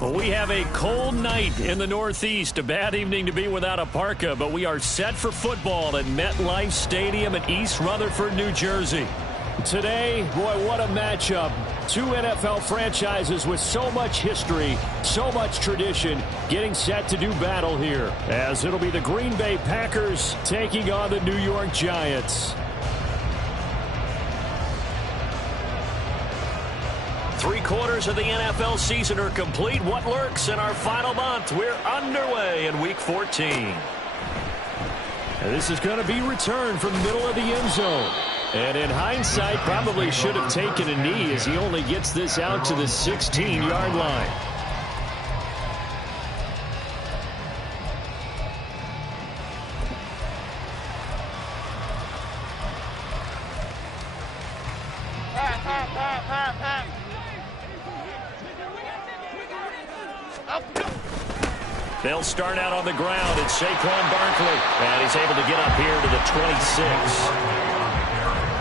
Well, we have a cold night in the Northeast. A bad evening to be without a parka, but we are set for football at MetLife Stadium in East Rutherford, New Jersey. Today, boy, what a matchup. Two NFL franchises with so much history, so much tradition, getting set to do battle here, as it'll be the Green Bay Packers taking on the New York Giants. Three-quarters of the NFL season are complete. What lurks in our final month? We're underway in Week 14. And this is going to be returned from the middle of the end zone. And in hindsight, probably should have taken a knee as he only gets this out to the 16-yard line. They'll start out on the ground. It's Saquon Barkley. And he's able to get up here to the 26.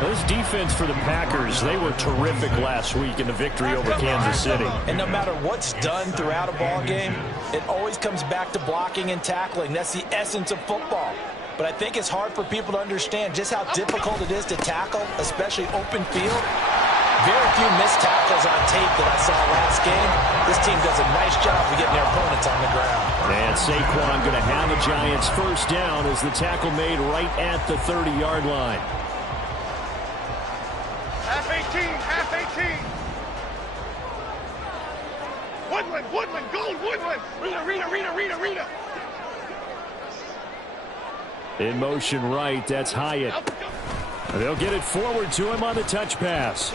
This defense for the Packers, they were terrific last week in the victory over Kansas City. And no matter what's done throughout a ball game, it always comes back to blocking and tackling. That's the essence of football. But I think it's hard for people to understand just how difficult it is to tackle, especially open field. Very few missed tackles on tape that I saw last game. This team does a nice job of getting their opponents on the ground. And Saquon going to have the Giants first down as the tackle made right at the 30-yard line. Half 18, half 18. Woodland, gold, Woodland. Rita. In motion right, that's Hyatt. They'll get it forward to him on the touch pass.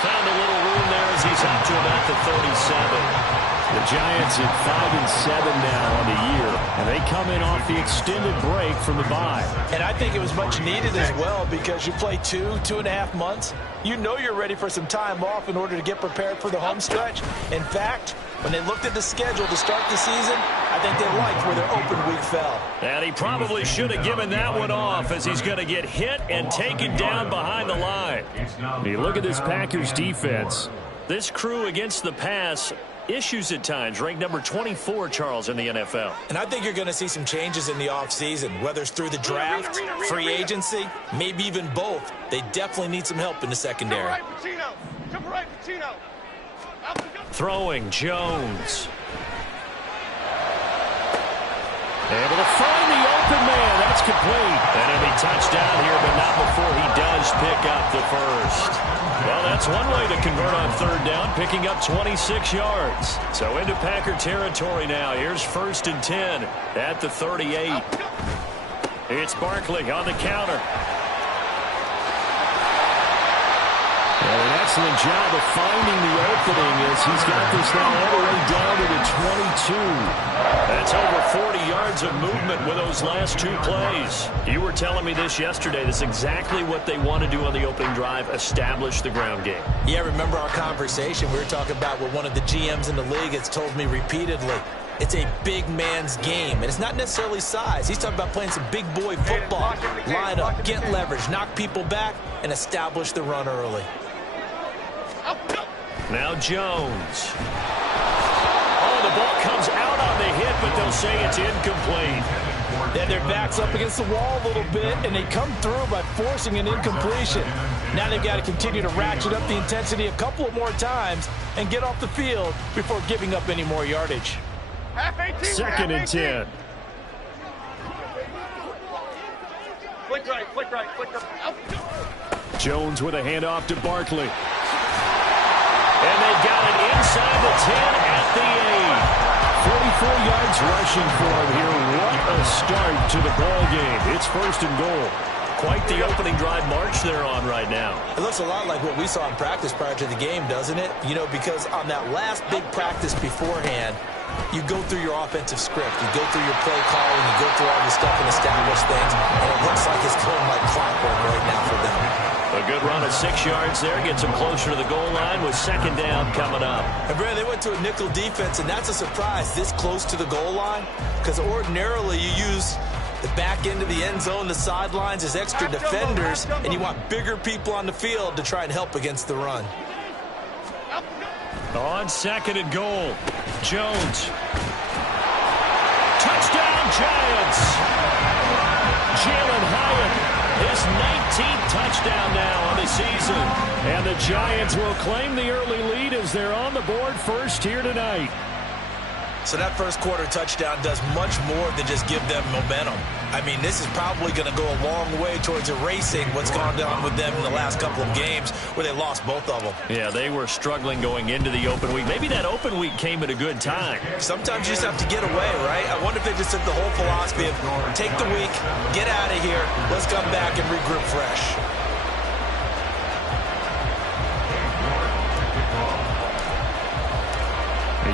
Found a little room there as he's up to about the 37. The Giants at 5-7 now on the year, and they come in off the extended break from the bye. And I think it was much needed as well because you play 2.5 months. You know you're ready for some time off in order to get prepared for the home stretch. In fact, when they looked at the schedule to start the season, I think they liked where their open week fell. And he probably should have given that one off as he's going to get hit and taken down behind the line. You look at this Packers defense. This crew against the pass, issues at times, ranked number 24, Charles, in the NFL. And I think you're going to see some changes in the offseason, whether it's through the draft, free agency, maybe even both. They definitely need some help in the secondary. Throwing, Jones. Able to find the open man. That's complete. And it'll be touchdown here, but not before he does pick up the first. Well, that's one way to convert on third down, picking up 26 yards. So into Packer territory now. Here's 1st and 10 at the 38. It's Barkley on the counter. And an excellent job of finding the opening as he's got this now all the way down to the 22. That's over 40 yards of movement with those last two plays. You were telling me this yesterday. This is exactly what they want to do on the opening drive, establish the ground game. Yeah, remember our conversation? We were talking about what one of the GMs in the league has told me repeatedly. It's a big man's game, and it's not necessarily size. He's talking about playing some big boy football. Line up, get leverage, knock people back, and establish the run early. Now Jones. Oh, the ball comes out on the hit, but they'll say it's incomplete. Then their back's up against the wall a little bit, and they come through by forcing an incompletion. Now they've got to continue to ratchet up the intensity a couple of more times and get off the field before giving up any more yardage. 2nd and 10. Flick right. Jones with a handoff to Barkley. And they've got it inside the 10 at the 8. 44 yards rushing for him here. What a start to the ball game. It's 1st and goal. Quite the opening drive march they're on right now. It looks a lot like what we saw in practice prior to the game, doesn't it? You know, because on that last big practice beforehand, you go through your offensive script. You go through your play calling. You go through all the stuff and establish things. And it looks like it's going like clockwork right now for them. A good run of 6 yards there. Gets them closer to the goal line with 2nd down coming up. And, Brad, they went to a nickel defense, and that's a surprise this close to the goal line because ordinarily you use the back end of the end zone, the sidelines as extra defenders, and you want bigger people on the field to try and help against the run. On second and goal, Jones. Touchdown, Giants. Jalen Hyatt, his 19th touchdown now on the season. And the Giants will claim the early lead as they're on the board first here tonight. So that first quarter touchdown does much more than just give them momentum. I mean, this is probably going to go a long way towards erasing what's gone down with them in the last couple of games where they lost both of them. Yeah, they were struggling going into the open week. Maybe that open week came at a good time. Sometimes you just have to get away, right? I wonder if they just took the whole philosophy of take the week, get out of here, let's come back and regroup fresh.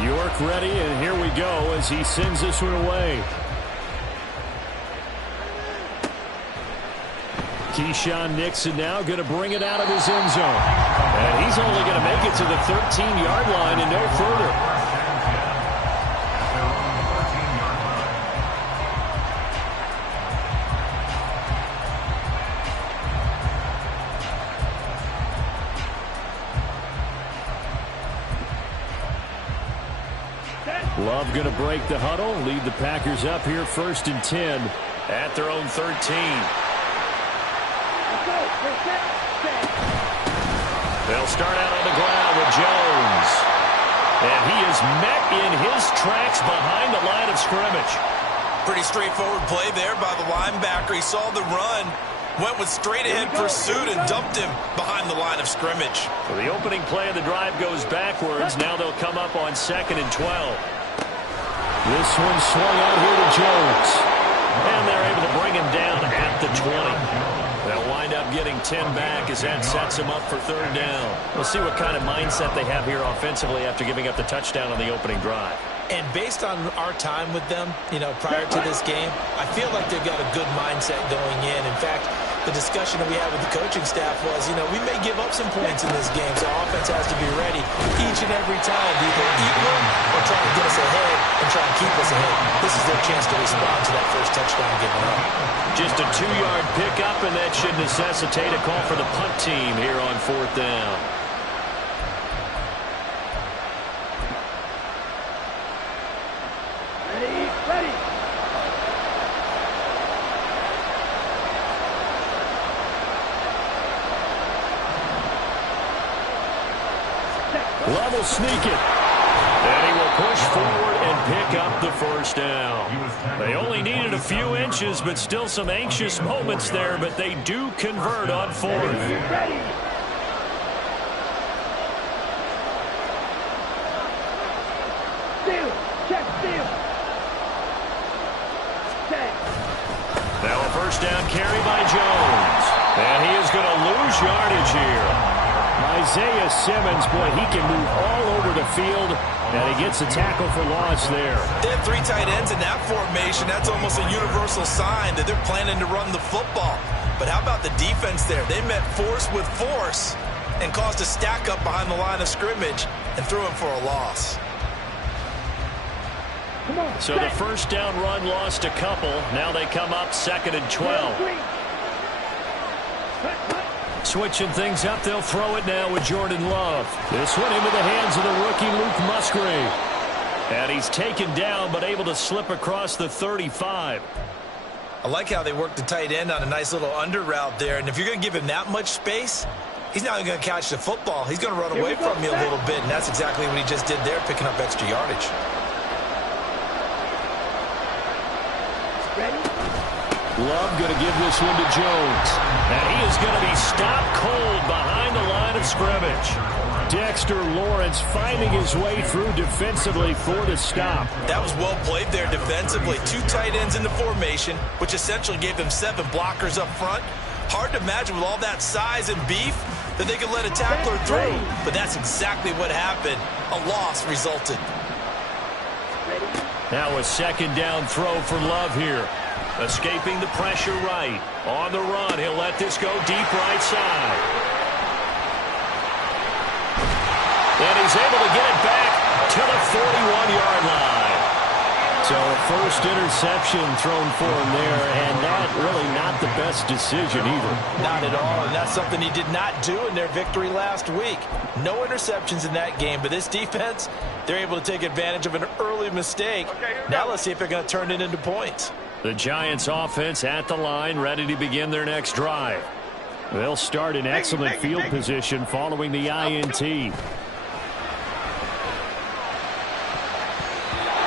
York ready, and here we go as he sends this one away. Keyshawn Nixon now going to bring it out of his end zone. And he's only going to make it to the 13-yard line and no further. Love going to break the huddle, lead the Packers up here 1st and 10 at their own 13. They'll start out on the ground with Jones. And he is met in his tracks behind the line of scrimmage. Pretty straightforward play there by the linebacker. He saw the run, went with straight-ahead pursuit, and dumped him behind the line of scrimmage. So the opening play of the drive goes backwards. Now they'll come up on 2nd and 12. This one swung out here to Jones. And they're able to bring him down at the 20. They'll wind up getting 10 back as that sets him up for 3rd down. We'll see what kind of mindset they have here offensively after giving up the touchdown on the opening drive. And based on our time with them, prior to this game, I feel like they've got a good mindset going in. In fact, the discussion that we had with the coaching staff was, we may give up some points in this game, so our offense has to be ready each and every time to either equal or try to get us ahead and try to keep us ahead. This is their chance to respond to that first touchdown given up. Just a 2-yard pickup, and that should necessitate a call for the punt team here on 4th down. Ready. Love will sneak it. And he will push forward and pick up the 1st down. They only needed a few inches, but still some anxious moments there, but they do convert on 4th. Ready. Steal. Check steal. Check. Now a 1st down carry by Jones. And he is going to lose yardage here. Isaiah Simmons, boy, he can move all over the field, and he gets a tackle for loss there. They have 3 tight ends in that formation. That's almost a universal sign that they're planning to run the football. But how about the defense there? They met force with force and caused a stack up behind the line of scrimmage and threw him for a loss. So the 1st down run lost a couple. Now they come up 2nd and 12. Switching things up, they'll throw it now with Jordan Love. This one into the hands of the rookie Luke Musgrave. And he's taken down, but able to slip across the 35. I like how they work the tight end on a nice little under route there. And if you're going to give him that much space, he's not going to catch the football. He's going to run away from you a little bit, and that's exactly what he just did there, picking up extra yardage. Ready. Love going to give this one to Jones. And he is going to be stopped cold behind the line of scrimmage. Dexter Lawrence finding his way through defensively for the stop. That was well played there defensively. 2 tight ends in the formation, which essentially gave them 7 blockers up front. Hard to imagine with all that size and beef that they could let a tackler through. But that's exactly what happened. A loss resulted. Now a 2nd down throw for Love here. Escaping the pressure right. On the run, he'll let this go deep right side. And he's able to get it back to the 41-yard line. So a first interception thrown for him there, and that really not not the best decision either. Not at all, and that's something he did not do in their victory last week. No interceptions in that game, but this defense, they're able to take advantage of an early mistake. Now let's see if they're going to turn it into points. The Giants offense at the line, ready to begin their next drive. They'll start in excellent field position following the INT.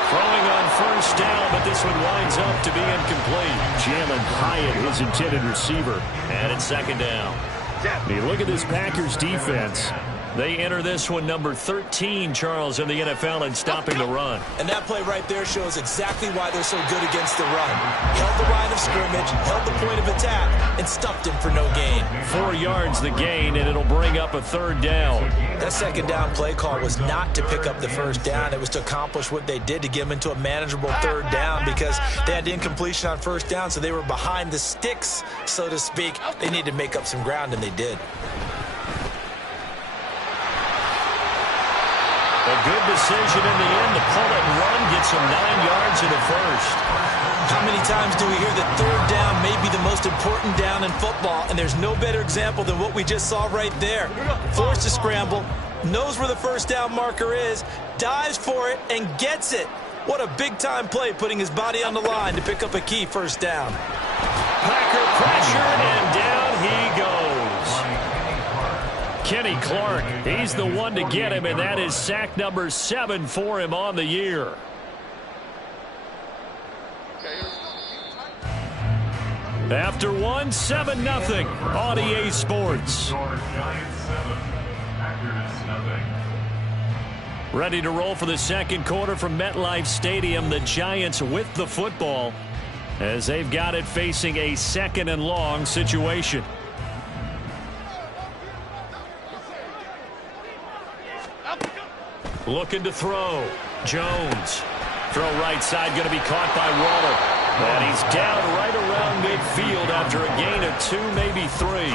Throwing on first down, but this one winds up to be incomplete. Jalen Hyatt, his intended receiver, and it's second down. You look at this Packers defense. They enter this one number 13, Charles, in the NFL in stopping the run. And that play right there shows exactly why they're so good against the run. Held the line of scrimmage, held the point of attack, and stuffed him for no gain. 4 yards the gain, and it'll bring up a third down. That second down play call was not to pick up the first down. It was to accomplish what they did, to get them into a manageable third down, because they had incompletion on first down, so they were behind the sticks, so to speak. They needed to make up some ground, and they did. A good decision in the end to pull it and run, gets him 9 yards in the first. How many times do we hear that third down may be the most important down in football, and there's no better example than what we just saw right there. Forced to scramble, knows where the first down marker is, dives for it, and gets it. What a big-time play, putting his body on the line to pick up a key first down. Packer pressure, and down he goes. Kenny Clark, he's the one to get him, and that is sack number 7 for him on the year. After one, 7-0 on EA Sports. Ready to roll for the second quarter from MetLife Stadium. The Giants with the football as they've got it facing a second and long situation. Looking to throw. Jones. Throw right side, going to be caught by Waller. And he's down right around midfield after a gain of 2, maybe 3.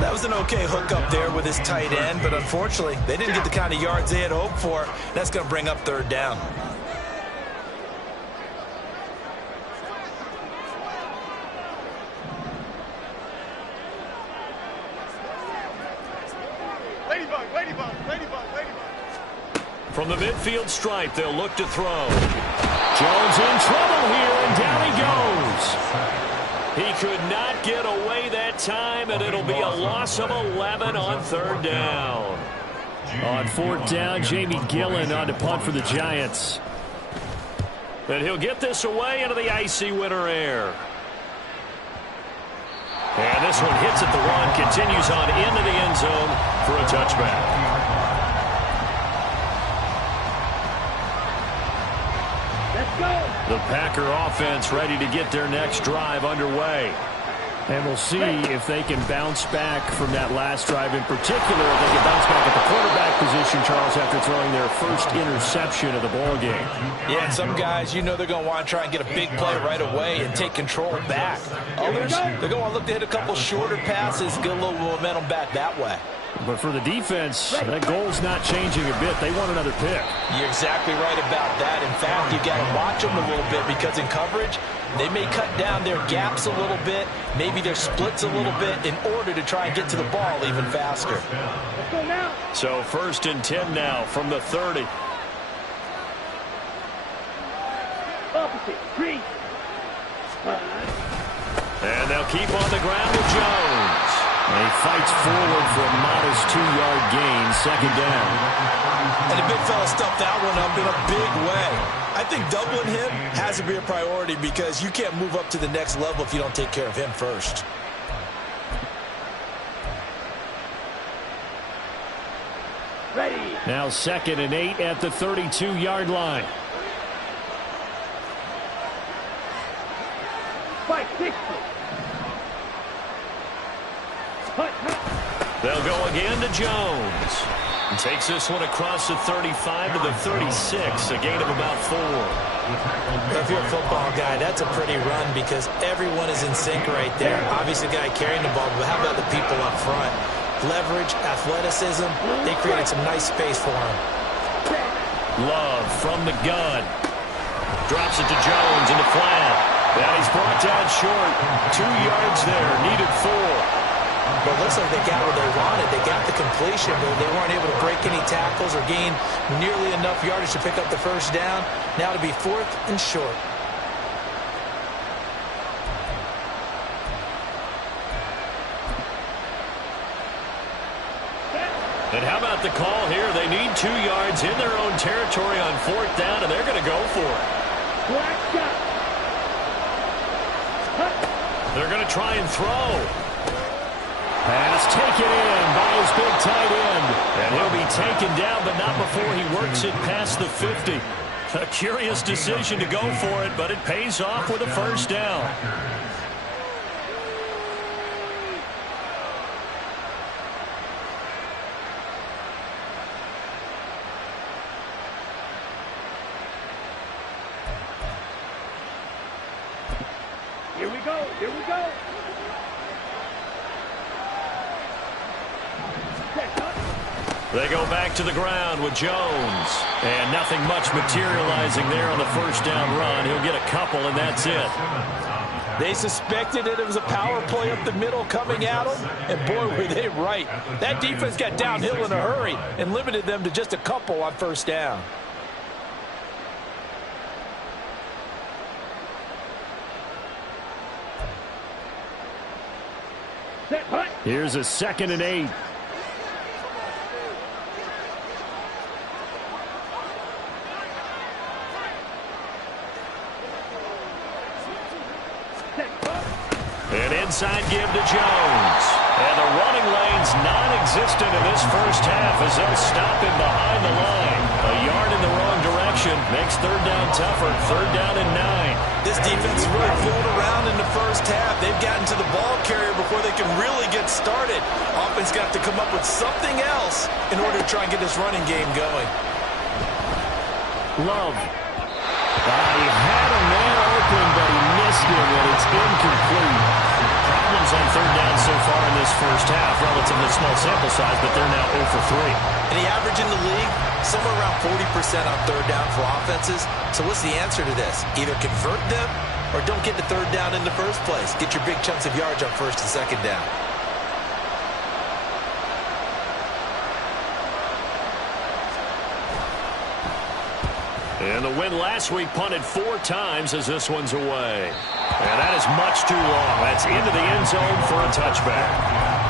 That was an okay hook up there with his tight end, but unfortunately, they didn't get the kind of yards they had hoped for. That's going to bring up third down. From the midfield stripe, they'll look to throw. Jones in trouble here, and down he goes. He could not get away that time, and it'll be a loss of 11 on third down. On fourth down, Jamie Gillen on to punt for the Giants. But he'll get this away into the icy winter air. And this one hits at the 1, continues on into the end zone for a touchback. The Packer offense ready to get their next drive underway. And we'll see if they can bounce back from that last drive. In particular, if they can bounce back at the quarterback position, Charles, after throwing their first interception of the ballgame. Yeah, and some guys, you know they're going to want to try and get a big play right away and take control back. Others, they're going to look to hit a couple shorter passes, get a little momentum back that way. But for the defense, that goal's not changing a bit. They want another pick. You're exactly right about that. In fact, you've got to watch them a little bit, because in coverage, they may cut down their gaps a little bit, maybe their splits a little bit, in order to try and get to the ball even faster. So 1st and 10 now from the 30. And they'll keep on the ground with Jones. And he fights forward for a modest 2-yard gain, second down. And the big fella stuffed that one up in a big way. I think doubling him has to be a priority, because you can't move up to the next level if you don't take care of him first. Ready. Now 2nd and 8 at the 32-yard line. 560. They'll go again to Jones. And takes this one across the 35 to the 36, a gain of about 4. If you're a football guy, that's a pretty run, because everyone is in sync right there. Obviously, the guy carrying the ball, but how about the people up front? Leverage, athleticism, they created some nice space for him. Love from the gun. Drops it to Jones in the flat. And he's brought down short. 2 yards there, needed 4. Well, it looks like they got what they wanted. They got the completion, but they weren't able to break any tackles or gain nearly enough yardage to pick up the first down. Now to be 4th and short. And how about the call here? They need 2 yards in their own territory on 4th down, and they're going to go for it. They're going to try and throw. Pass taken in by his big tight end. And he'll be taken down, but not before he works it past the 50. A curious decision to go for it, but it pays off with a first down. Here we go. Here we go. They go back to the ground with Jones. And nothing much materializing there on the first down run. He'll get a couple, and that's it. They suspected that it was a power play up the middle coming at them, and boy, were they right. That defense got downhill in a hurry and limited them to just a couple on first down. Here's a 2nd and 8. An inside give to Jones. And the running lane's non-existent in this first half as they'll stop him behind the line. A yard in the wrong direction makes 3rd down tougher. 3rd down and 9. This defense really pulled around in the first half. They've gotten to the ball carrier before they can really get started. Offense got to come up with something else in order to try and get this running game going. Love. He had a man open, but he missed him, and it's incomplete. Problems on 3rd down so far in this first half. Relatively small sample size, but they're now 0 for 3. And the average in the league, somewhere around 40% on 3rd down for offenses. So what's the answer to this? Either convert them or don't get to 3rd down in the first place. Get your big chunks of yards on 1st and 2nd down. And the win last week punted 4 times as this one's away. And that is much too long. That's into the end zone for a touchback.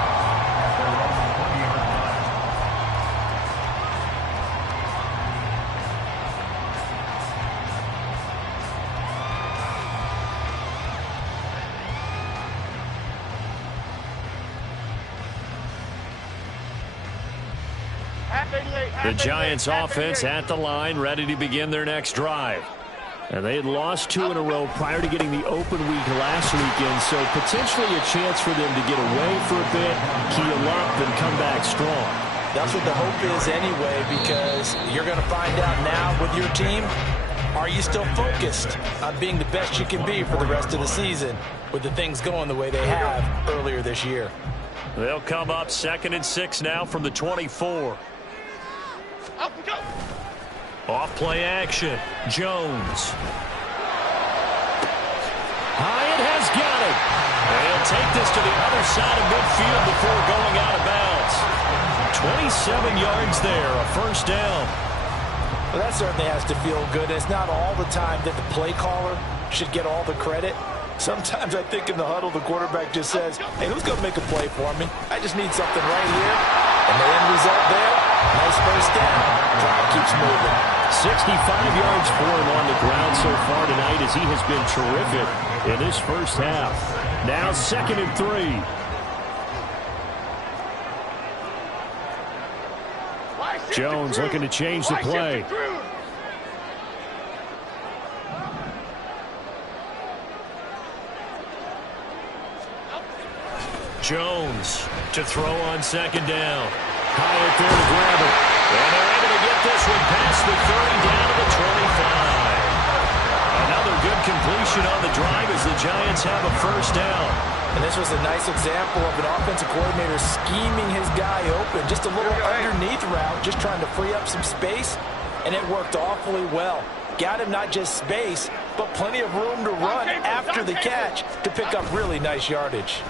The Giants offense at the line, ready to begin their next drive. And they had lost 2 in a row prior to getting the open week last weekend, so potentially a chance for them to get away for a bit, keel up, and come back strong. That's what the hope is anyway, because you're going to find out now with your team, are you still focused on being the best you can be for the rest of the season with the things going the way they have earlier this year? They'll come up 2nd and 6 now from the 24. Off play action. Jones. Hyatt has got it. They'll take this to the other side of midfield before going out of bounds. 27 yards there, a first down. Well, that certainly has to feel good. It's not all the time that the play caller should get all the credit. Sometimes I think in the huddle, the quarterback just says, hey, who's going to make a play for me? I just need something right here. And the end result there, nice first down. Drive keeps moving. 65 yards for him on the ground so far tonight as he has been terrific in this first half. Now 2nd and 3. Jones looking to change the play. Jones to throw on 2nd down. Hyatt there to grab it. And they're able to get this one past the 30 down to the 25. Another good completion on the drive as the Giants have a first down. And this was a nice example of an offensive coordinator scheming his guy open. Just a little underneath route, just trying to free up some space, and it worked awfully well. Got him not just space, but plenty of room to run after the catch to pick up really nice yardage.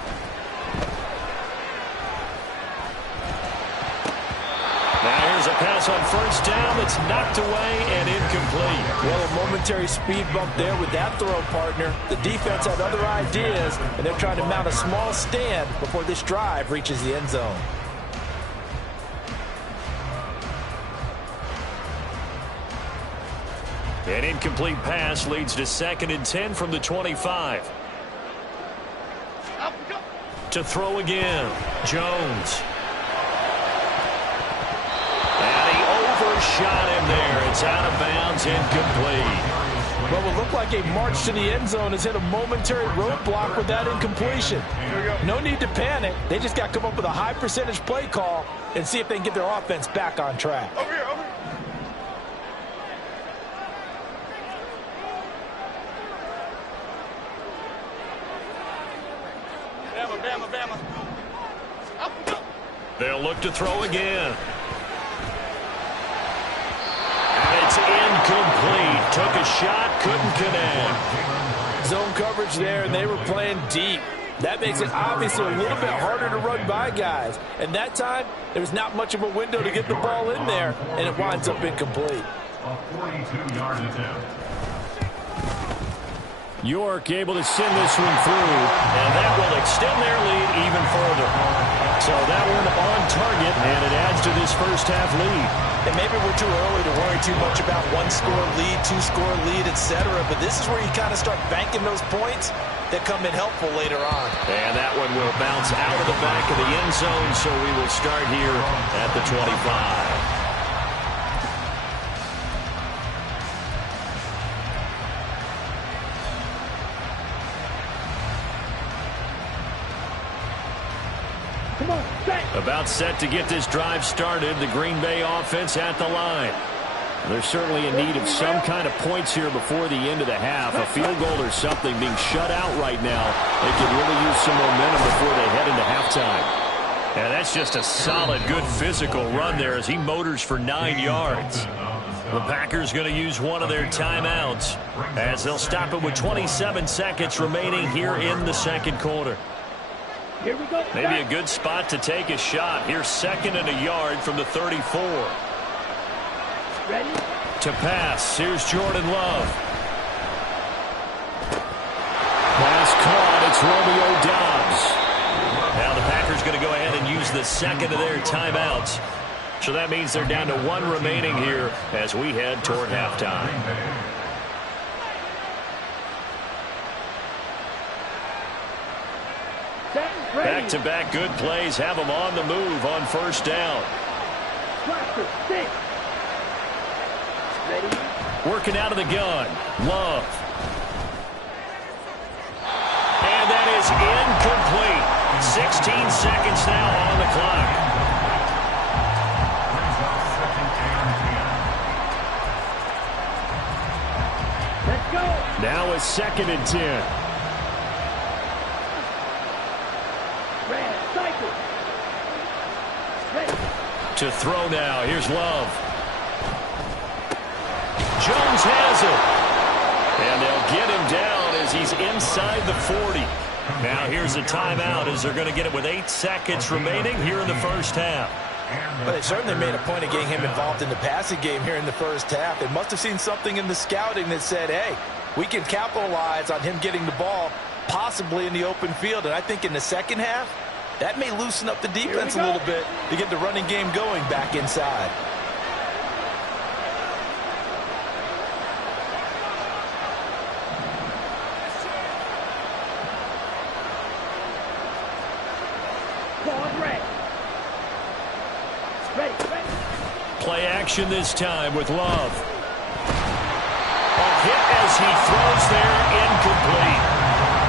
Now here's a pass on first down that's knocked away and incomplete. Well, a momentary speed bump there with that throw, partner. The defense had other ideas, and they're trying to mount a small stand before this drive reaches the end zone. An incomplete pass leads to 2nd and 10 from the 25. To throw again, Jones. And he overshot him there. It's out of bounds, incomplete. Well, it looked like a march to the end zone has hit a momentary roadblock with that incompletion. No need to panic. They just got to come up with a high percentage play call and see if they can get their offense back on track. Over here, over here. Bama. They'll look to throw again. And it's incomplete. Took a shot, couldn't connect. Zone coverage there, and they were playing deep. That makes it obviously a little bit harder to run by guys. And that time, there was not much of a window to get the ball in there, and it winds up incomplete. A 42-yard attempt. York able to send this one through, and that will extend their lead even further. So that one on target, and it adds to this first half lead. And maybe we're too early to worry too much about one-score lead, two-score lead, etc. But this is where you kind of start banking those points that come in helpful later on. And that one will bounce out of the back of the end zone, so we will start here at the 25. About set to get this drive started. The Green Bay offense at the line. They're certainly in need of some kind of points here before the end of the half. A field goal or something being shut out right now. They could really use some momentum before they head into halftime. And that's just a solid, good physical run there as he motors for 9 yards. The Packers going to use one of their timeouts as they'll stop it with 27 seconds remaining here in the second quarter. Here we go. Maybe a good spot to take a shot. Here's 2nd and a yard from the 34. Ready? To pass. Here's Jordan Love. Pass caught. It's Romeo Doubs. Now the Packers going to go ahead and use the second of their timeouts. So that means they're down to 1 remaining here as we head toward halftime. Back-to-back good plays have them on the move on first down. Ready? Working out of the gun. Love. And that is incomplete. 16 seconds now on the clock. Let's go. Now it's 2nd and 10. To throw now. Here's Love. Jones has it. And they'll get him down as he's inside the 40. Now here's a timeout as they're going to get it with 8 seconds remaining here in the first half. Well, they certainly made a point of getting him involved in the passing game here in the first half. They must have seen something in the scouting that said, hey, we can capitalize on him getting the ball possibly in the open field. And I think in the second half, that may loosen up the defense a little bit to get the running game going back inside. Play action this time with Love. A hit as he throws there, incomplete.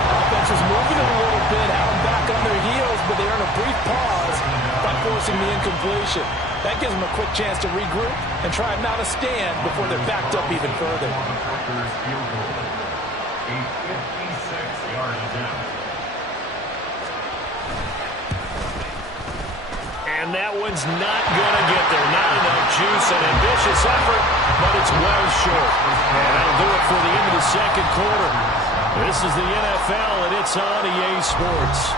Offense is moving it a little bit, have them back on their heels, but they earn a brief pause by forcing the incompletion. That gives them a quick chance to regroup and try and mount a stand before they're backed up even further. A 56-yard attempt. And that one's not going to get there. Not enough juice. An ambitious effort, but it's well short. And that'll do it for the end of the second quarter. This is the NFL, and it's on EA Sports.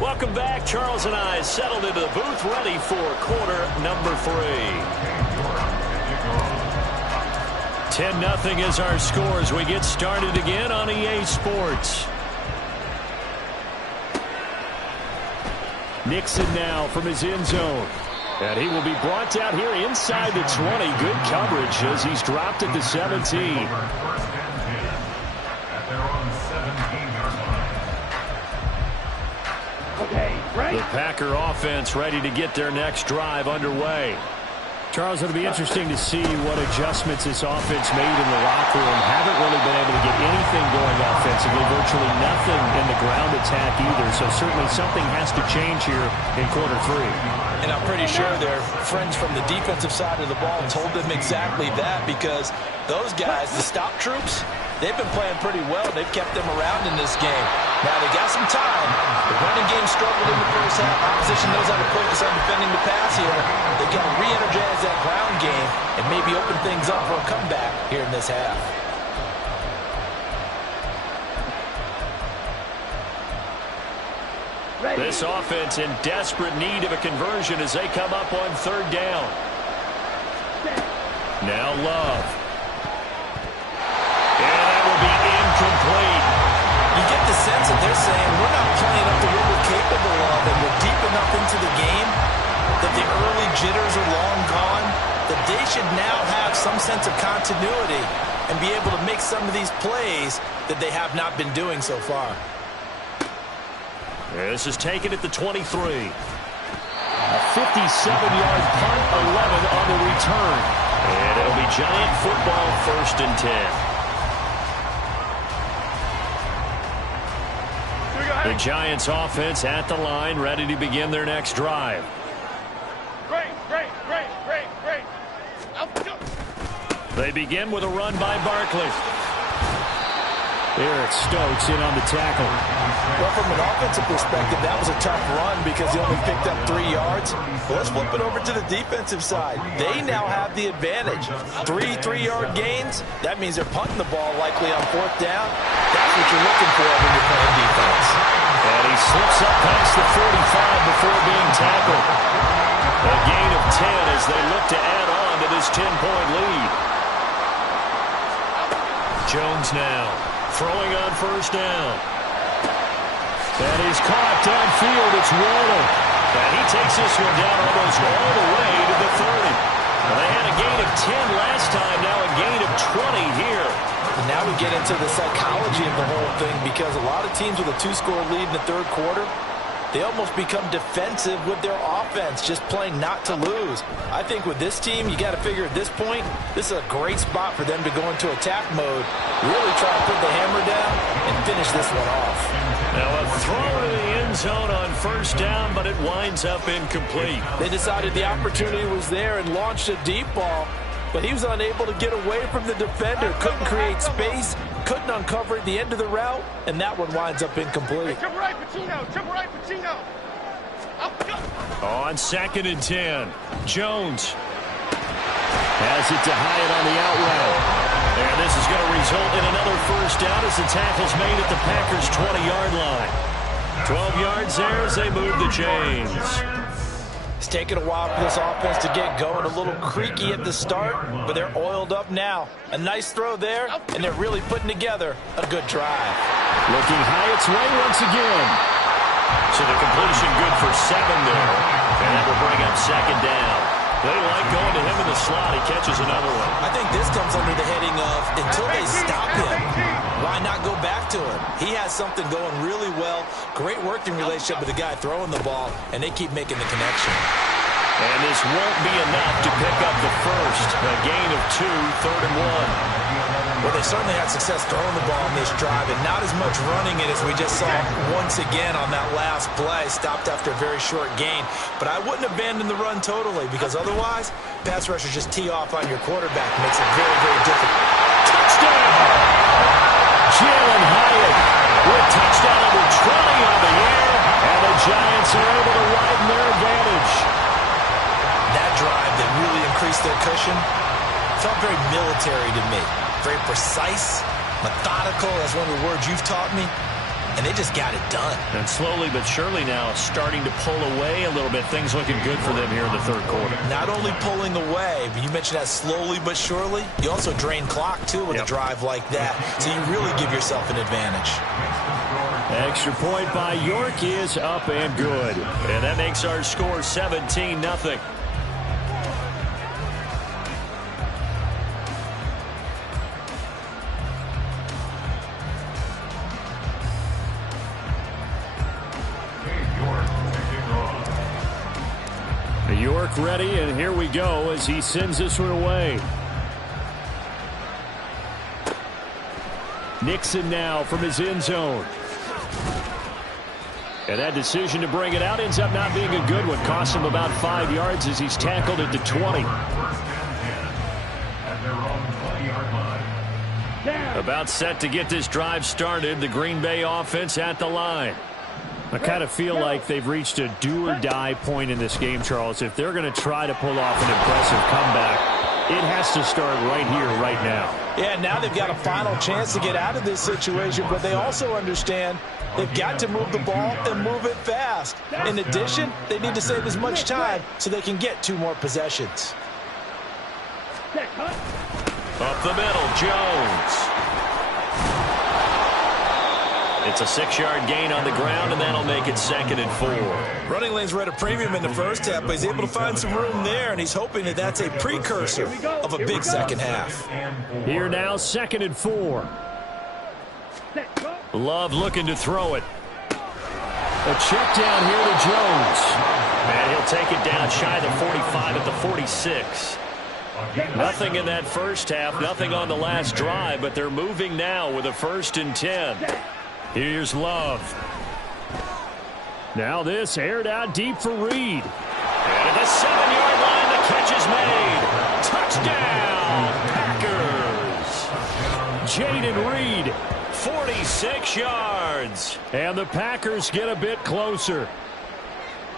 Welcome back. Charles and I settled into the booth, ready for quarter number 3. 10-0 is our score as we get started again on EA Sports. Nixon now from his end zone. And he will be brought down here inside the 20. Good coverage as he's dropped at the 17. The Packer offense ready to get their next drive underway. Charles, it'll be interesting to see what adjustments this offense made in the locker room. Haven't really been able to get anything going offensively, virtually nothing in the ground attack either. So certainly something has to change here in quarter 3. And I'm pretty sure their friends from the defensive side of the ball told them exactly that, because those guys, the stop troops, they've been playing pretty well. They've kept them around in this game. Now, they got some time. The running game struggled in the first half. Opposition knows how to focus on defending the pass here. They've got to re-energize that ground game and maybe open things up for a comeback here in this half. This offense in desperate need of a conversion as they come up on 3rd down. Now Love. And that will be incomplete. You get the sense that they're saying we're not playing up to what we're capable of, and we're deep enough into the game that the early jitters are long gone, that they should now have some sense of continuity and be able to make some of these plays that they have not been doing so far. This is taken at the 23. A 57-yard punt, 11 on the return. And it'll be Giant football, 1st and 10. The Giants offense at the line, ready to begin their next drive. Great. They begin with a run by Barkley. Eric Stokes in on the tackle. Well, from an offensive perspective, that was a tough run because he only picked up 3 yards. But let's flip it over to the defensive side. They now have the advantage. 3 3-yard gains. That means they're punting the ball likely on 4th down. That's what you're looking for when you're playing defense. And he slips up past the 45 before being tackled. A gain of 10 as they look to add on to this 10-point lead. Jones now throwing on 1st down. And he's caught downfield. It's Waddle. And he takes this one down almost all the way to the 30. Well, they had a gain of 10 last time, now a gain of 20 here. And now we get into the psychology of the whole thing, because a lot of teams with a 2-score lead in the 3rd quarter, they almost become defensive with their offense, just playing not to lose. I think with this team, you got to figure at this point, this is a great spot for them to go into attack mode, really try to put the hammer down and finish this one off. Now a throw to the end zone on 1st down, but it winds up incomplete. They decided the opportunity was there and launched a deep ball, but he was unable to get away from the defender, couldn't create space, couldn't uncover at the end of the route, and that one winds up incomplete. Jump right, Pacino. On 2nd and 10, Jones has it to Hyatt on the out route. And this is going to result in another 1st down as the tackle's made at the Packers' 20-yard line. 12 yards there as they move the chains. It's taken a while for this offense to get going. A little creaky at the start, but they're oiled up now. A nice throw there, and they're really putting together a good drive. Looking Hyatt's way once again. So the completion good for 7 there. And that will bring up 2nd down. They like going to him in the slot. He catches another one. I think this comes under the heading of until they stop him, why not go back to him? He has something going really well. Great working relationship with the guy throwing the ball, and they keep making the connection. And this won't be enough to pick up the first. A gain of 2, 3rd and 1. Well, they certainly had success throwing the ball in this drive, and not as much running it as we just saw once again on that last play. Stopped after a very short gain. But I wouldn't abandon the run totally, because otherwise, pass rushers just tee off on your quarterback. Makes it very, very difficult. Touchdown! Jalen Hyatt with touchdown number 20 on the air, and the Giants are able to widen their advantage. That drive that really increased their cushion felt very military to me. Very precise, methodical. That's one of the words you've taught me. And they just got it done. And slowly but surely now starting to pull away a little bit. Things looking good for them here in the third quarter. Not only pulling away, but you mentioned that slowly but surely. You also drain clock, too, with a drive like that. So you really give yourself an advantage. Extra point by York is up and good. And that makes our score 17-0. York ready, and here we go as he sends this one away. Nixon now from his end zone. And that decision to bring it out ends up not being a good one. Cost him about 5 yards as he's tackled at the 20. About set to get this drive started. The Green Bay offense at the line. I kind of feel like they've reached a do-or-die point in this game, Charles. If they're going to try to pull off an impressive comeback, it has to start right here, right now. Yeah, now they've got a final chance to get out of this situation, but they also understand they've got to move the ball and move it fast. In addition, they need to save as much time so they can get 2 more possessions. Up the middle, Jones. It's a 6-yard gain on the ground, and that'll make it 2nd and 4. Running lanes were at a premium in the first half, but he's able to find some room there, and he's hoping that that's a precursor of a big second half. Here now, 2nd and 4. Love looking to throw it. A check down here to Jones. And he'll take it down shy of the 45 at the 46. Nothing in that first half, nothing on the last drive, but they're moving now with a 1st and 10. Here's Love. Now this aired out deep for Reed. And at the 7-yard line, the catch is made. Touchdown, Packers. Jaden Reed, 46 yards. And the Packers get a bit closer.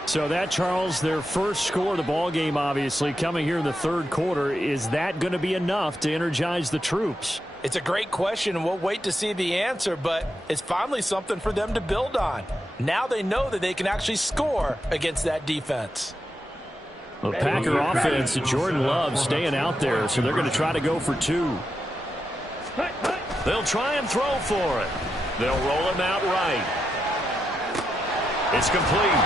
So that, Charles, their first score of the ball game, obviously, coming here in the third quarter. Is that going to be enough to energize the troops? It's a great question, and we'll wait to see the answer, but it's finally something for them to build on. Now they know that they can actually score against that defense. The Packer offense, Jordan Love staying out there, so they're going to try to go for 2. They'll try and throw for it. They'll roll him out right. It's complete.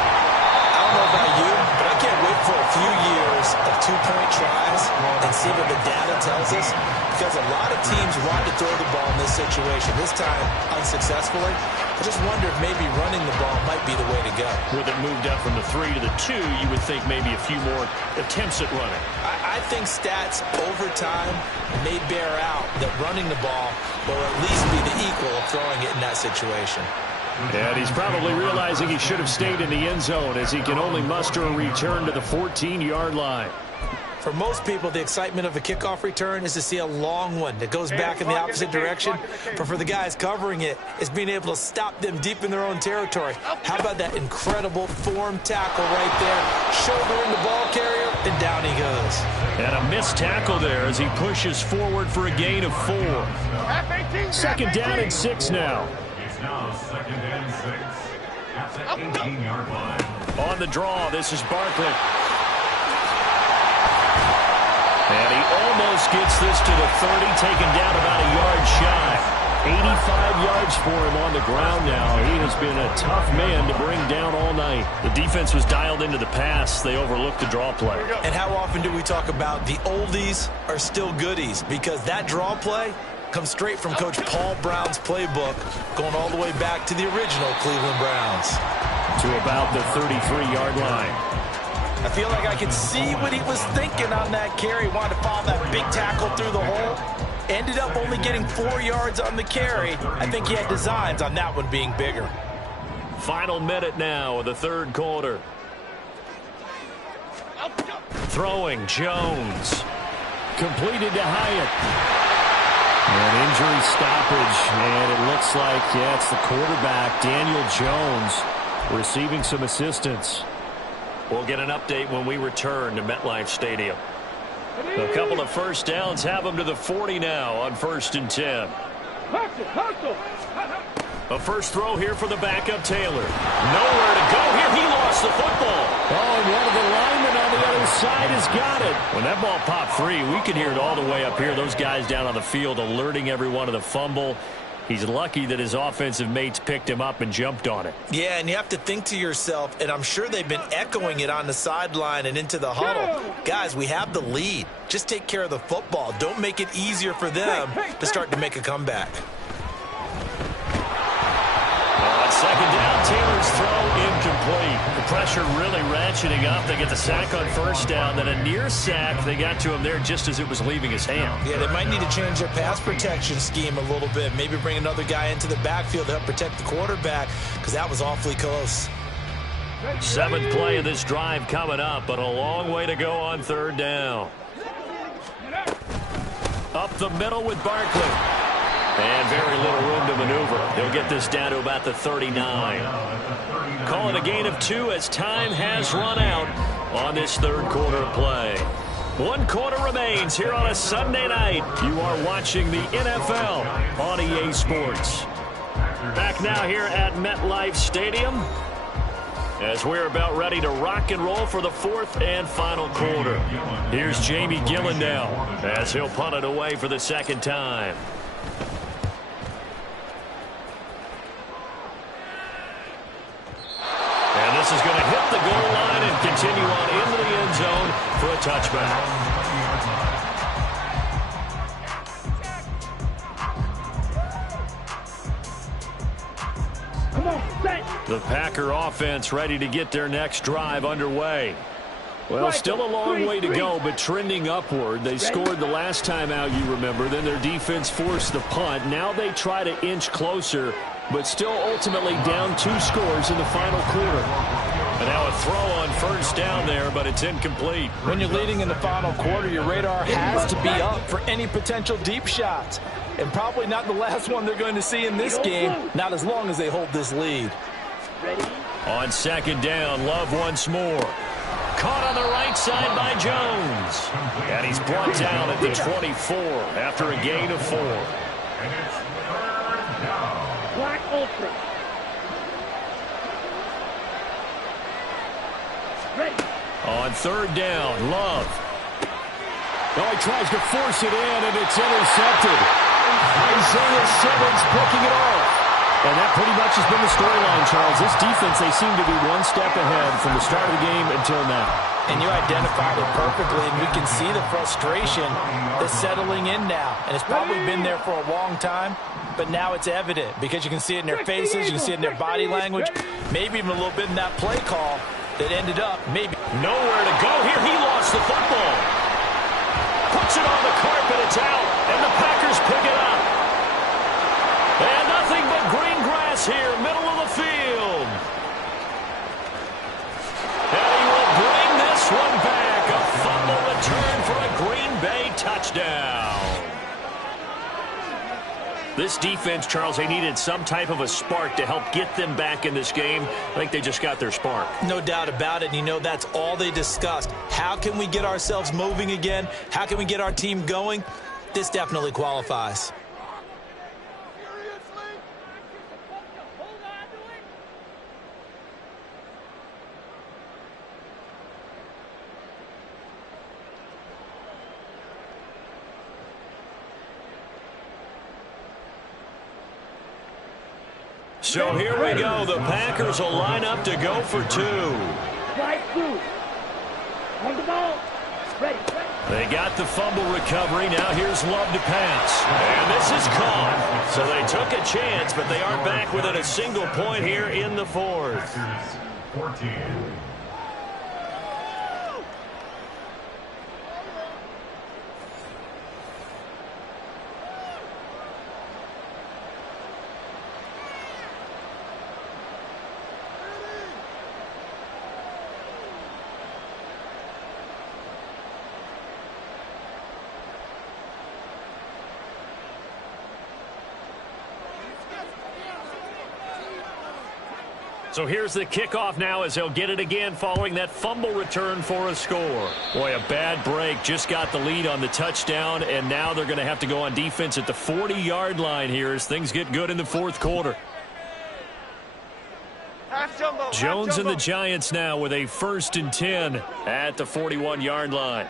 I don't know about you, but I can't wait for a few years of 2-point tries and see what the data tells us, because a lot of teams want to throw the ball in this situation. This time, unsuccessfully. I just wonder if maybe running the ball might be the way to go. With it moved up from the 3 to the 2, you would think maybe a few more attempts at running. I think stats over time may bear out that running the ball will at least be the equal of throwing it in that situation. And he's probably realizing he should have stayed in the end zone as he can only muster a return to the 14-yard line. For most people, the excitement of a kickoff return is to see a long one that goes back in the opposite direction. But for the guys covering it, it's being able to stop them deep in their own territory. How about that incredible form tackle right there? Shouldering the ball carrier, and down he goes. And a missed tackle there as he pushes forward for a gain of 4. 2nd down and 6 now. It's now 2nd and 6 at the 18-yard line. On the draw, this is Barkley. And he almost gets this to the 30, taken down about a yard shy. 85 yards for him on the ground now. He has been a tough man to bring down all night. The defense was dialed into the pass. They overlooked the draw play. And how often do we talk about the oldies are still goodies? Because that draw play comes straight from Coach Paul Brown's playbook, going all the way back to the original Cleveland Browns. To about the 33-yard line. I feel like I could see what he was thinking on that carry. He wanted to follow that big tackle through the hole. Ended up only getting 4 yards on the carry. I think he had designs on that one being bigger. Final minute now of the third quarter. Throwing, Jones. Completed to Hyatt. An injury stoppage, and it looks like, it's the quarterback, Daniel Jones, receiving some assistance. We'll get an update when we return to MetLife Stadium. A couple of first downs have them to the 40 now on 1st and 10. A first throw here for the backup Taylor. Nowhere to go here. He lost the football. Oh, and one of the linemen on the other side has got it. When that ball popped free, we could hear it all the way up here. Those guys down on the field alerting everyone of the fumble. He's lucky that his offensive mates picked him up and jumped on it. Yeah, and you have to think to yourself, and I'm sure they've been echoing it on the sideline and into the huddle. Guys, we have the lead. Just take care of the football. Don't make it easier for them to start to make a comeback. On second down, Taylor's throw incomplete. The pressure really ratcheting up. They get the sack on first down, then a near sack. They got to him there just as it was leaving his hand. Yeah, they might need to change their pass protection scheme a little bit. Maybe bring another guy into the backfield to help protect the quarterback, because that was awfully close. 7th play of this drive coming up, but a long way to go on 3rd down. Up the middle with Barkley. And very little room to maneuver. They'll get this down to about the 39. Call it a gain of 2 as time has run out on this 3rd quarter of play. 1 quarter remains here on a Sunday night. You are watching the NFL on EA Sports. Back now here at MetLife Stadium as we're about ready to rock and roll for the 4th and final quarter. Here's Jamie Gillen now as he'll punt it away for the 2nd time. And this is going to hit the goal line and continue on into the end zone for a touchback. The Packer offense ready to get their next drive underway. Well, still a long way to go, but trending upward. They scored the last time out, you remember. Then their defense forced the punt. Now they try to inch closer, but still ultimately down 2 scores in the final quarter. And now a throw on first down there, but it's incomplete. When you're leading in the final quarter, your radar has to be up for any potential deep shots. And probably not the last one they're going to see in this game, not as long as they hold this lead. On 2nd down, Love once more. Caught on the right side by Jones. And he's brought down at the 24 after a gain of 4. Black Ultra. Ready. On 3rd down, Love. Oh, he tries to force it in, and it's intercepted. Isaiah Simmons picking it off. And that pretty much has been the storyline, Charles. This defense, they seem to be one step ahead from the start of the game until now. And you identified it perfectly, and we can see the frustration that's settling in now. And it's probably been there for a long time, but now it's evident because you can see it in their faces, you can see it in their body language, maybe even a little bit in that play call that ended up maybe. Nowhere to go here. He lost the football. Puts it on the carpet. It's out, and the Packers pick it up. And nothing but green grass here, middle of the field. And he will bring this one back. A fumble return for a Green Bay touchdown. This defense, Charles, they needed some type of a spark to help get them back in this game. I think they just got their spark. No doubt about it. And you know, that's all they discussed. How can we get ourselves moving again? How can we get our team going? This definitely qualifies. So here we go. The Packers will line up to go for 2. Right through. On the ball. Ready. They got the fumble recovery. Now here's Love to pass. And this is caught. So they took a chance, but they aren't back within a single point here in the 4th. 14. So here's the kickoff now as they'll get it again following that fumble return for a score. Boy, a bad break. Just got the lead on the touchdown, and now they're going to have to go on defense at the 40-yard line here as things get good in the fourth quarter. Jones and the Giants now with a 1st and 10 at the 41-yard line.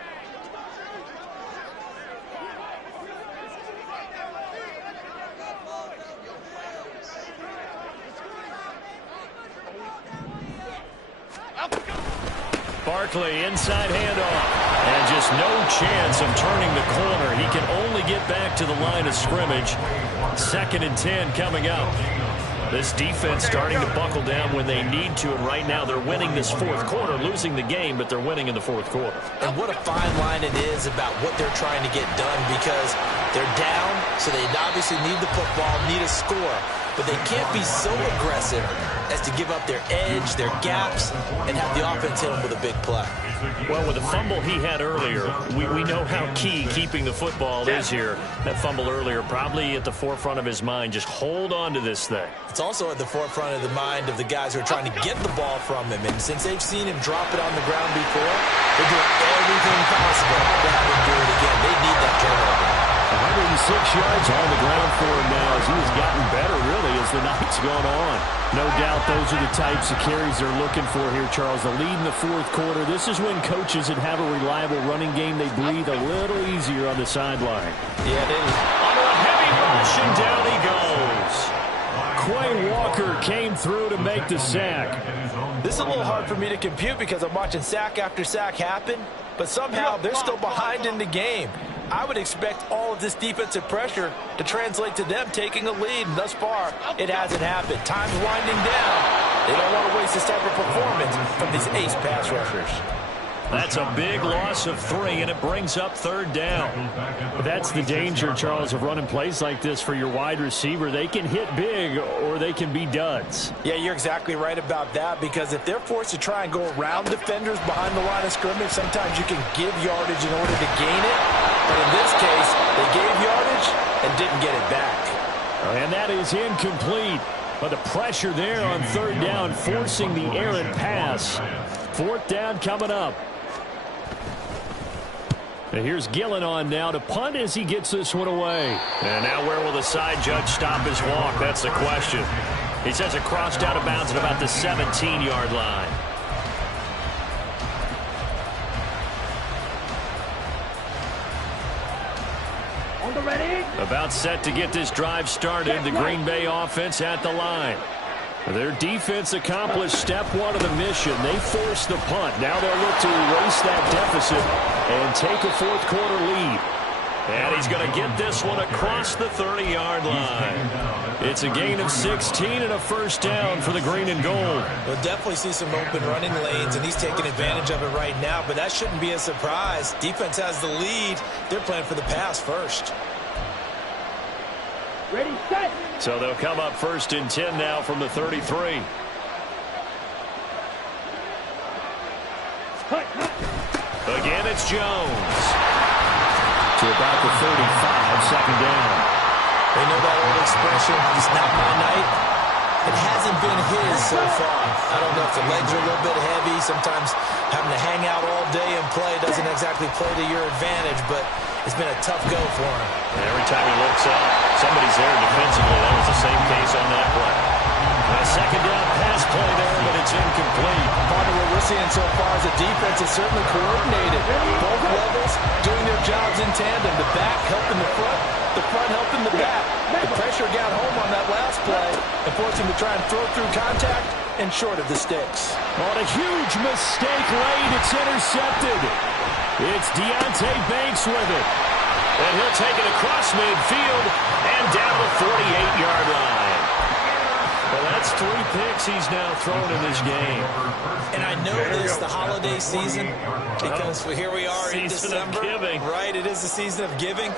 Barkley, inside handoff. And just no chance of turning the corner. He can only get back to the line of scrimmage. 2nd and 10 coming up. This defense starting to buckle down when they need to, and right now they're winning this fourth quarter, losing the game, but they're winning in the fourth quarter. And what a fine line it is about what they're trying to get done, because they're down, so they obviously need the football, need a score, but they can't be so aggressive as to give up their edge, their gaps, and have the offense hit them with a big play. Well, with the fumble he had earlier, we know how key keeping the football is here. That fumble earlier probably at the forefront of his mind. Just hold on to this thing. It's also at the forefront of the mind of the guys who are trying to get the ball from him. And since they've seen him drop it on the ground before, they're doing everything possible to have him do it again. They need that turnover. 106 yards on the ground for him now as he has gotten better, really, as the night's gone on. No doubt those are the types of carries they're looking for here, Charles. The lead in the fourth quarter. This is when coaches that have a reliable running game, they breathe a little easier on the sideline. Yeah, they do. On a heavy rush, and down he goes. Quay Walker came through to make the sack. This is a little hard for me to compute because I'm watching sack after sack happen, but somehow they're still behind in the game. I would expect all of this defensive pressure to translate to them taking a lead, and thus far, it hasn't happened. Time's winding down. They don't want to waste this type of performance from these ace pass rushers. That's a big loss of 3, and it brings up 3rd down. But that's the danger, Charles, of running plays like this for your wide receiver. They can hit big, or they can be duds. Yeah, you're exactly right about that, because if they're forced to try and go around defenders behind the line of scrimmage, sometimes you can give yardage in order to gain it. But in this case, they gave yardage and didn't get it back. And that is incomplete. But the pressure there on 3rd down, forcing the errant pass. 4th down coming up. And here's Gillen on now to punt as he gets this one away. And now where will the side judge stop his walk? That's the question. He says it crossed out of bounds at about the 17-yard line. On the ready. About set to get this drive started. The Green Bay offense at the line. Their defense accomplished step 1 of the mission. They forced the punt. Now they'll look to erase that deficit and take a fourth quarter lead. And he's going to get this one across the 30-yard line. It's a gain of 16 and a 1st down for the green and gold. We'll definitely see some open running lanes, and he's taking advantage of it right now, but that shouldn't be a surprise. Defense has the lead. They're playing for the pass first. Ready, set. So they'll come up 1st and 10 now from the 33. Again, it's Jones. To about the 35, 2nd down. They know that old expression, it's not my night. It hasn't been his so far. I don't know if the legs are a little bit heavy. Sometimes having to hang out all day and play doesn't exactly play to your advantage, but it's been a tough go for him. And every time he looks up, somebody's there defensively. That was the same case on that play. A 2nd down pass play there, but it's incomplete. Part of what we're seeing so far is the defense is certainly coordinated. Both levels doing their jobs in tandem. The back helping the front helping the back. The pressure got home on that last play and forced him to try and throw through contact and short of the sticks. On a huge mistake late, it's intercepted. It's Deontay Banks with it. And he'll take it across midfield and down the 48-yard line. Well, that's 3 picks he's now thrown in this game. And I know this, the holiday season, because here we are in December. Season of giving. Right, it is the season of giving.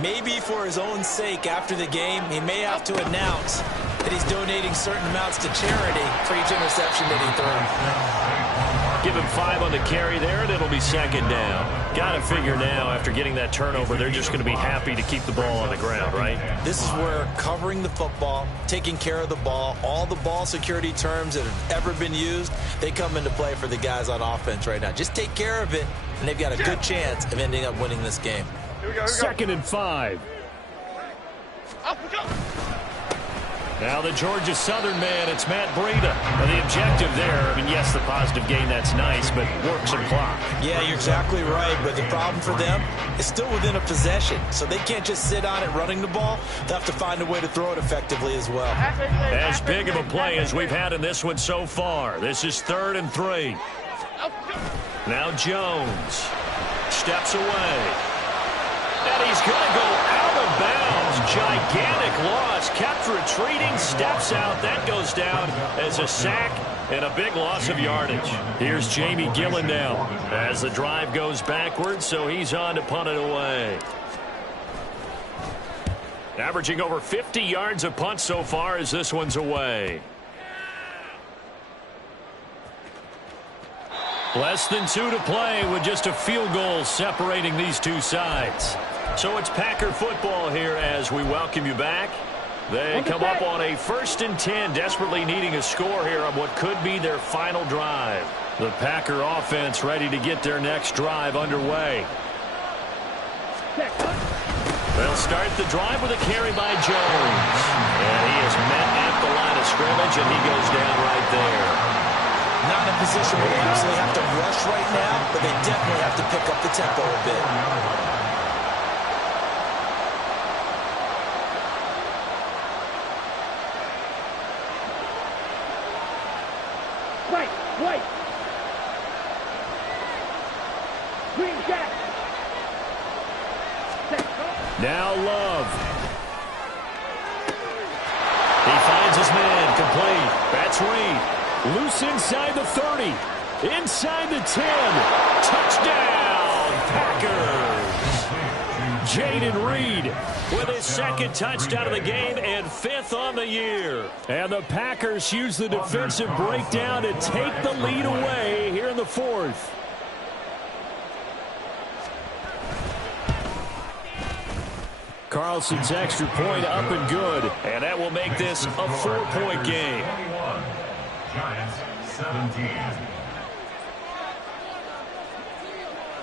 Maybe for his own sake after the game, he may have to announce that he's donating certain amounts to charity for each interception that he throws. Give him 5 on the carry there, and it'll be second down. Got to figure now, after getting that turnover, they're just going to be happy to keep the ball on the ground, right? This is where covering the football, taking care of the ball, all the ball security terms that have ever been used, they come into play for the guys on offense right now. Just take care of it, and they've got a good chance of ending up winning this game. Second and 5. Now the Georgia Southern man, it's Matt Breida. And the objective there, I mean, yes, the positive gain, that's nice, but work some clock. Yeah, you're exactly right, but the problem for them is still within a possession. So they can't just sit on it running the ball. They'll have to find a way to throw it effectively as well. As big of a play as we've had in this one so far. This is 3rd and 3. Now Jones steps away. And he's going to go out of bounds. Gigantic loss. Kept retreating. Steps out. That goes down as a sack and a big loss of yardage. Here's Jamie Gillen now as the drive goes backwards, so he's on to punt it away. Averaging over 50 yards a punt so far as this one's away. Less than 2 to play with just a field goal separating these two sides. So it's Packer football here as we welcome you back. They come up on a 1st and 10, desperately needing a score here on what could be their final drive. The Packer offense ready to get their next drive underway. They'll start the drive with a carry by Jones. And he is met at the line of scrimmage, and he goes down right there. Not in a position where they absolutely have to rush right now, but they definitely have to pick up the tempo a bit. Wait. Green Jack. Now Love. He finds his man complete. That's Reed. Loose inside the 30. Inside the 10. Touchdown, Packers. Jaden Reed with his 2nd touchdown of the game and 5th on the year. And the Packers use the defensive breakdown to take the lead away here in the 4th. Carlson's extra point up and good. And that will make this a 4-point game. Giants 17.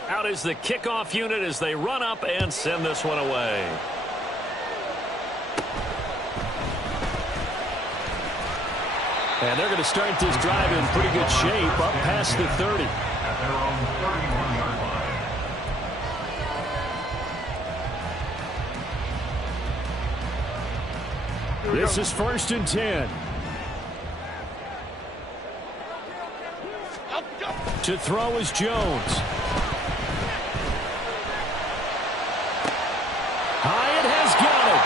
Out is the kickoff unit as they run up and send this one away. And they're going to start this drive in pretty good shape up past the 30. At their own 31-yard line. This is 1st and 10. To throw is Jones. Hyatt has got it.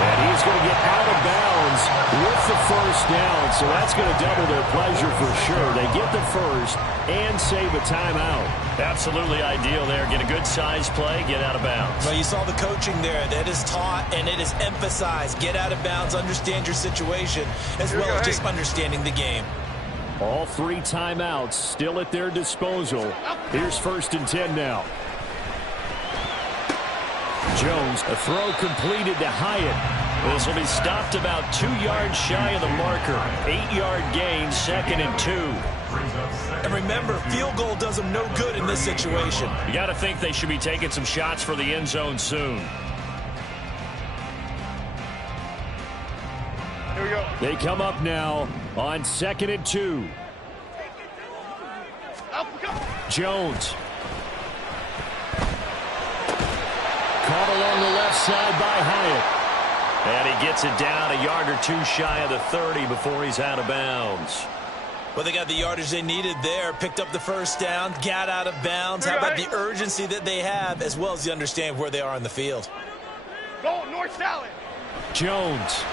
And he's going to get out of bounds with the 1st down. So that's going to double their pleasure for sure. They get the 1st and save a timeout. Absolutely ideal there. Get a good size play, get out of bounds. Well, you saw the coaching there. That is taught and it is emphasized. Get out of bounds, understand your situation, as well as just understanding the game. All 3 timeouts still at their disposal. Here's 1st and 10 now. Jones, a throw completed to Hyatt. This will be stopped about 2 yards shy of the marker. 8-yard gain, 2nd and 2. And remember, field goal does them no good in this situation. You got to think they should be taking some shots for the end zone soon. Here we go. They come up now on 2nd and 2. Jones. Caught along the left side by Hyatt. And he gets it down a yard or 2 shy of the 30 before he's out of bounds. Well, they got the yardage they needed there. Picked up the 1st down, got out of bounds. How about the urgency that they have, as well as the understanding of where they are on the field? Go north salad. Jones.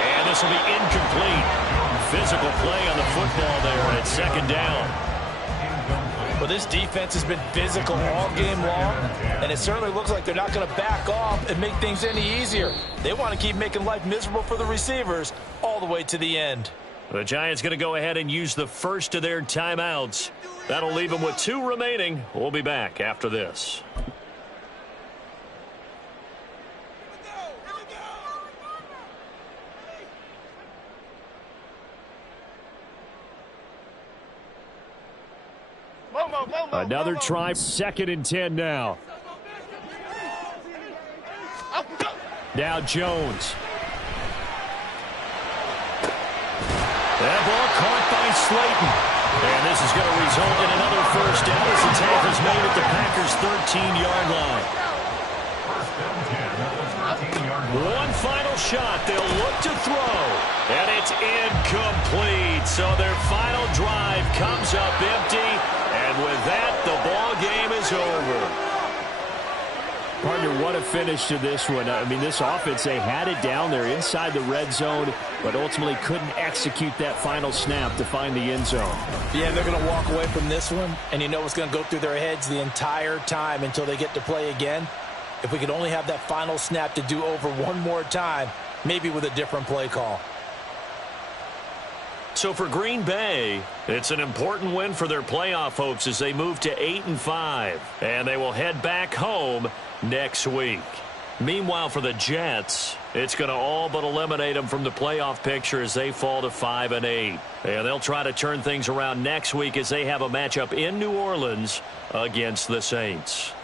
And this will be incomplete. Physical play on the football there at 2nd down. Well, Well, this defense has been physical all game long, and it certainly looks like they're not going to back off and make things any easier. They want to keep making life miserable for the receivers all the way to the end. The Giants going to go ahead and use the first of their timeouts. That'll leave them with 2 remaining. We'll be back after this. Another try, 2nd and 10 now. Now Jones. That ball caught by Slayton. And this is going to result in another first down as the tackle's made at the Packers' 13-yard line. One final shot. They'll look to throw. And it's incomplete. So their final drive comes up empty. And with that, the ball game is over. Partner, what a finish to this one. I mean, this offense, they had it down there inside the red zone, but ultimately couldn't execute that final snap to find the end zone. Yeah, they're going to walk away from this one, and you know what's going to go through their heads the entire time until they get to play again. If we could only have that final snap to do over one more time, maybe with a different play call. So for Green Bay, it's an important win for their playoff hopes as they move to 8-5, and they will head back home next week. Meanwhile, for the Jets, it's going to all but eliminate them from the playoff picture as they fall to 5-8. And they'll try to turn things around next week as they have a matchup in New Orleans against the Saints.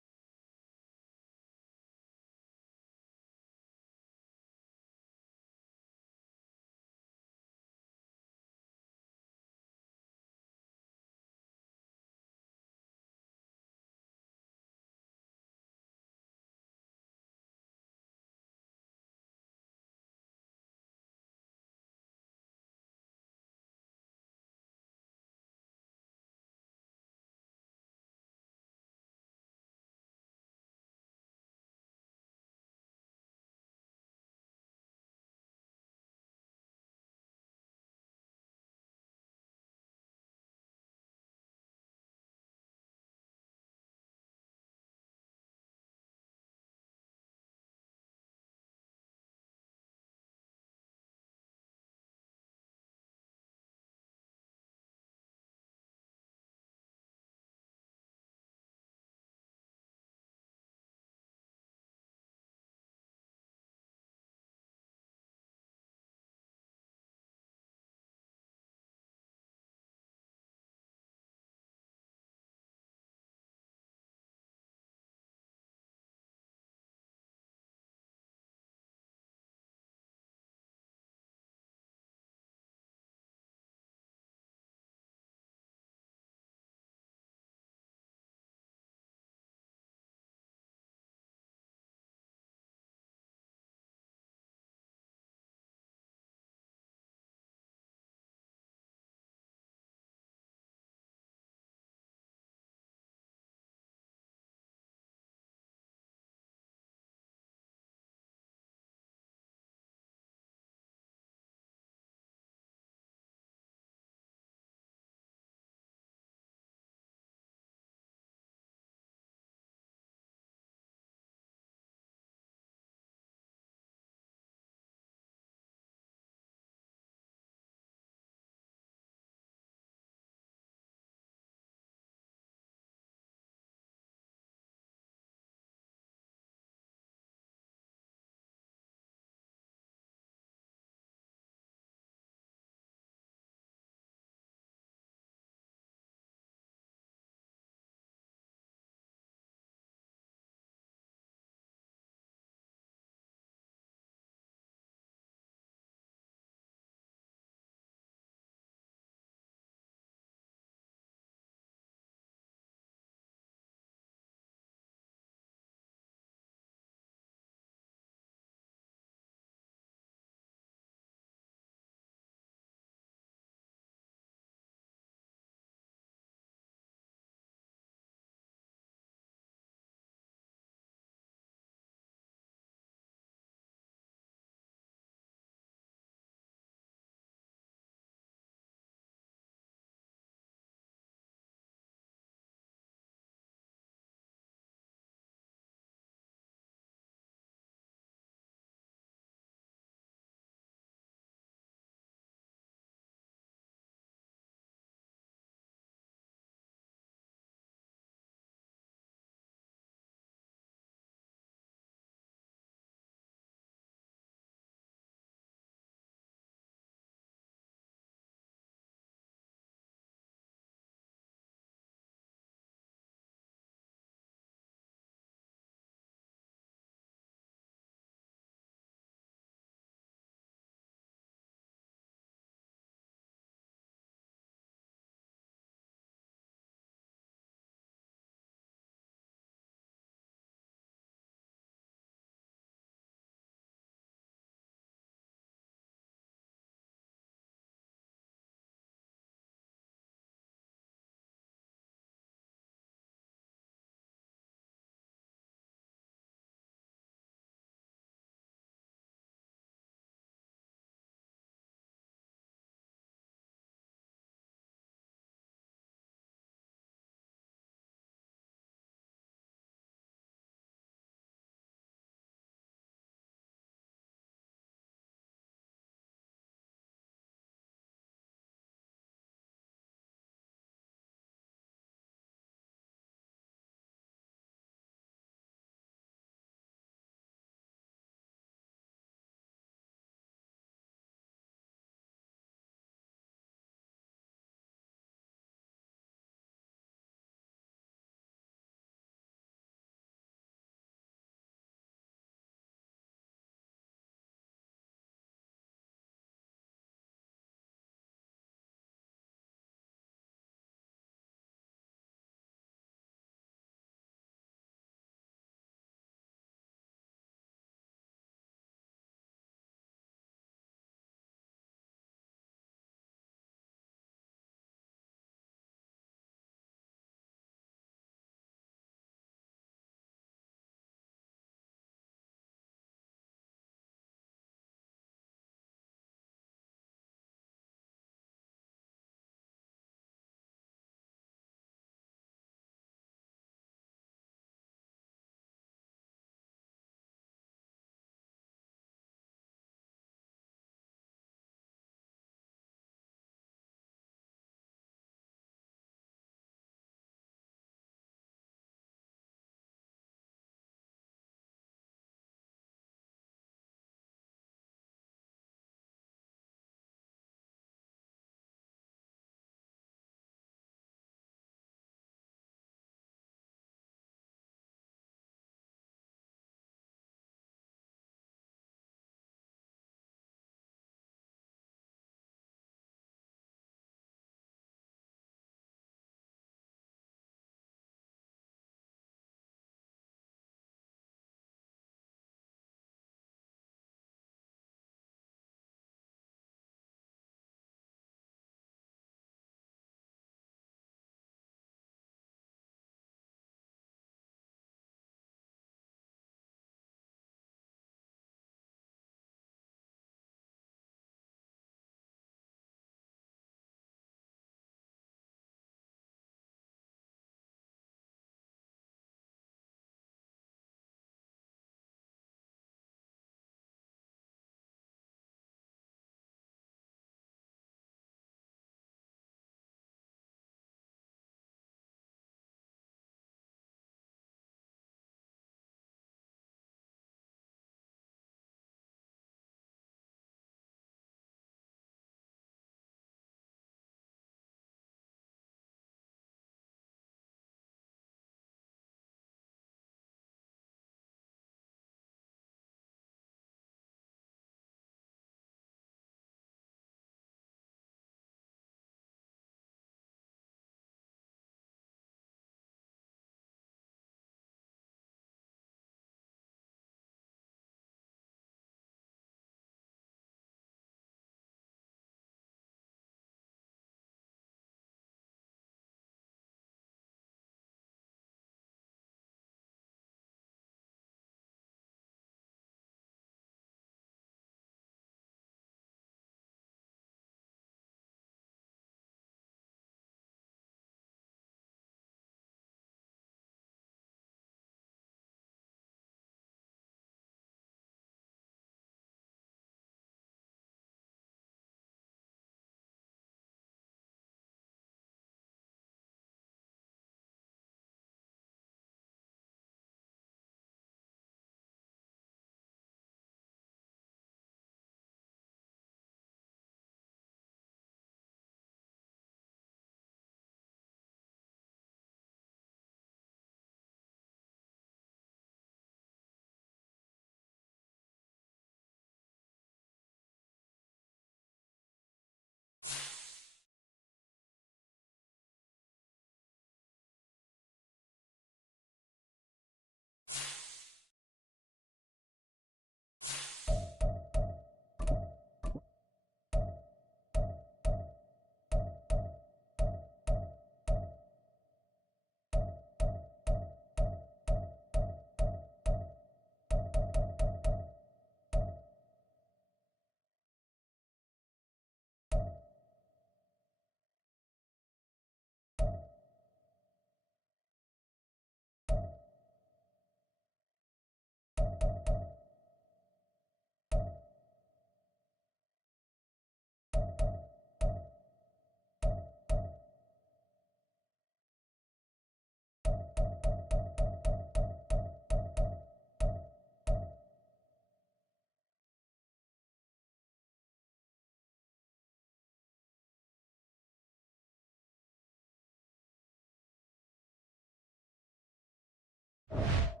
it.